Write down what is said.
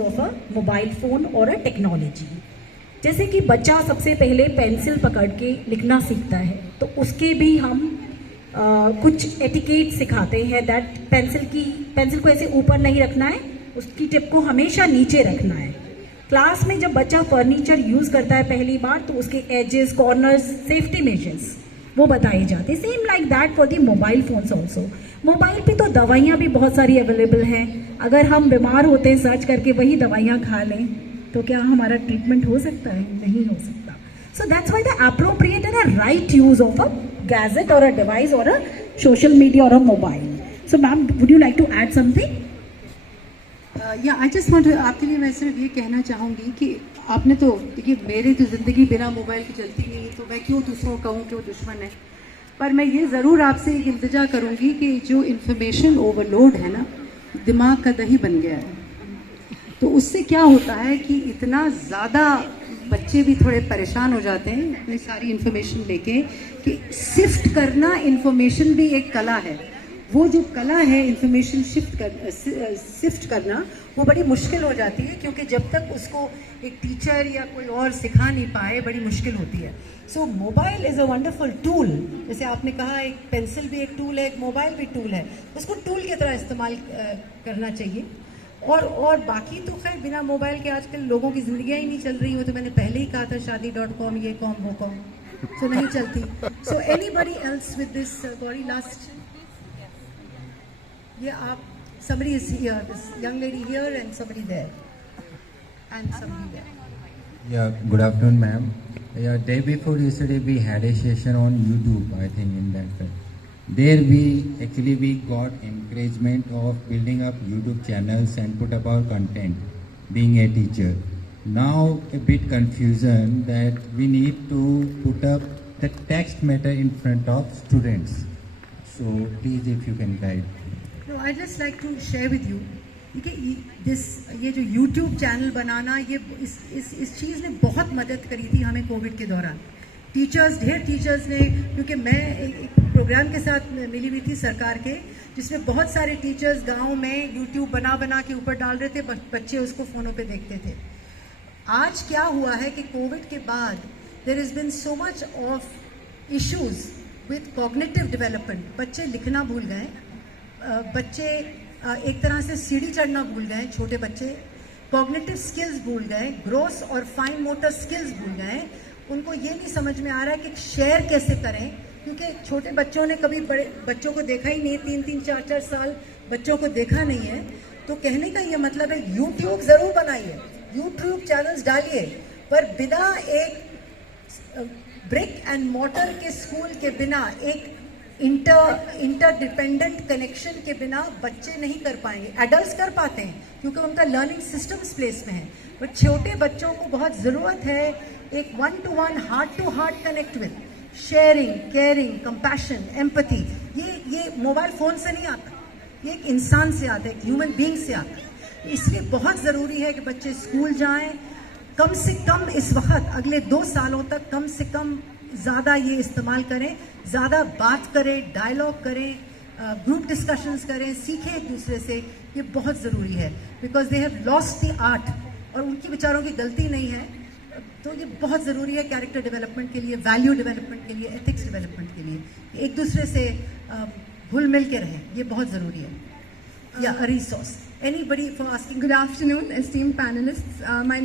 Of a mobile phone और a technology. जैसे कि बच्चा सबसे पहले पेंसिल पकड़ के लिखना सीखता है, तो उसके भी हम कुछ एटिकेट सिखाते हैं दैट पेंसिल को ऐसे ऊपर नहीं रखना है, उसकी टिप को हमेशा नीचे रखना है। क्लास में जब बच्चा फर्नीचर यूज़ करता है पहली बार, तो उसके एजेस, कॉर्नर्स, सेफ्टी मेजर्स वो बताए जाते हैं। Same like that for the mobile phones also. Mobile पे तो दवाइयाँ भी बहुत सारी अवेलेबल हैं। अगर हम बीमार होते हैं, सर्च करके वही दवाइयाँ खा लें, तो क्या हमारा ट्रीटमेंट हो सकता है? नहीं हो सकता। So that's why the appropriate and a right use of a gadget और अ डिवाइस और अ सोशल मीडिया और a mobile. So ma'am, would you like to add something? या आई जस्ट वांट, आपके लिए मैं सिर्फ ये कहना चाहूँगी कि आपने तो देखिए, मेरी तो ज़िंदगी बिना मोबाइल की चलती नहीं है, तो मैं क्यों दूसरों को कहूँ कि वो दुश्मन है। पर मैं ये ज़रूर आपसे एक इल्तिजा करूँगी कि जो इन्फॉर्मेशन ओवरलोड है ना, दिमाग का दही बन गया है। तो उससे क्या होता है कि इतना ज़्यादा बच्चे भी थोड़े परेशान हो जाते हैं इतनी सारी इन्फॉर्मेशन लेके, कि शिफ्ट करना इन्फॉर्मेशन भी एक कला है। वो जो कला है इन्फॉर्मेशन शिफ्ट करना, वो बड़ी मुश्किल हो जाती है, क्योंकि जब तक उसको एक टीचर या कोई और सिखा नहीं पाए, बड़ी मुश्किल होती है। So mobile is a wonderful tool. जैसे आपने कहा, एक पेंसिल भी एक टूल है, एक मोबाइल भी टूल है, उसको टूल की तरह इस्तेमाल करना चाहिए। और बाकी तो खैर बिना मोबाइल के आजकल लोगों की जिंदगियां ही नहीं चल रही। वो तो मैंने पहले ही कहा था, शादी.com, ये कॉम वो कॉम, तो नहीं चलती। So anybody else with this Gauri last, ये आप, somebody is here, this young lady here and somebody there and somebody there. Yeah, good afternoon, ma'am. Yeah, day before yesterday we had a session on YouTube, I think, in that. There we got encouragement of building up YouTube channels and put up our content, being a teacher. Now a bit confusion that we need to put up the text matter in front of students. So please, if you can guide. No, I'd just like to share with you कि ये जो YouTube channel बनाना, ये इस चीज़ ने बहुत मदद करी थी हमें कोविड के दौरान। ढेर टीचर्स ने, क्योंकि मैं एक प्रोग्राम के साथ मिली हुई थी सरकार के, जिसमें बहुत सारे टीचर्स गांव में YouTube बना के ऊपर डाल रहे थे, बच्चे उसको फ़ोनों पे देखते थे। आज क्या हुआ है कि कोविड के बाद there is been so much of issues with cognitive development. बच्चे लिखना भूल गए, बच्चे एक तरह से सीढ़ी चढ़ना भूल गए, छोटे बच्चे कॉग्निटिव स्किल्स भूल गए, ग्रोस और फाइन मोटर स्किल्स भूल गए। उनको ये नहीं समझ में आ रहा है कि शेयर कैसे करें, क्योंकि छोटे बच्चों ने कभी बड़े बच्चों को देखा ही नहीं, 3-3, 4-4 साल बच्चों को देखा नहीं है। तो कहने का ये मतलब है, यूट्यूब ज़रूर बनाइए, यूट्यूब चैनल्स डालिए, पर बिना एक ब्रिक एंड मोटर के स्कूल के बिना, एक इंटरडिपेंडेंट कनेक्शन के बिना बच्चे नहीं कर पाएंगे। एडल्ट्स कर पाते हैं क्योंकि उनका लर्निंग सिस्टम्स प्लेस में है, बट छोटे बच्चों को बहुत ज़रूरत है एक 1-to-1 heart-to-heart connect with, sharing, caring, compassion, empathy. ये मोबाइल फ़ोन से नहीं आता, ये एक इंसान से आता है, एक ह्यूमन बीइंग से आता है। इसलिए बहुत ज़रूरी है कि बच्चे स्कूल जाएं, कम से कम इस वक्त अगले 2 सालों तक कम से कम ज़्यादा ये इस्तेमाल करें, ज़्यादा बात करें, डायलॉग करें, ग्रुप डिस्कशंस करें, सीखें एक दूसरे से। ये बहुत ज़रूरी है, because they have lost the art, और उनकी बेचारों की गलती नहीं है। तो ये बहुत ज़रूरी है कैरेक्टर डेवलपमेंट के लिए, वैल्यू डेवलपमेंट के लिए, एथिक्स डेवलपमेंट के लिए, एक दूसरे से घुल मिल के रहें, ये बहुत ज़रूरी है। या resource, anybody for asking. Good afternoon, esteemed panelists. My name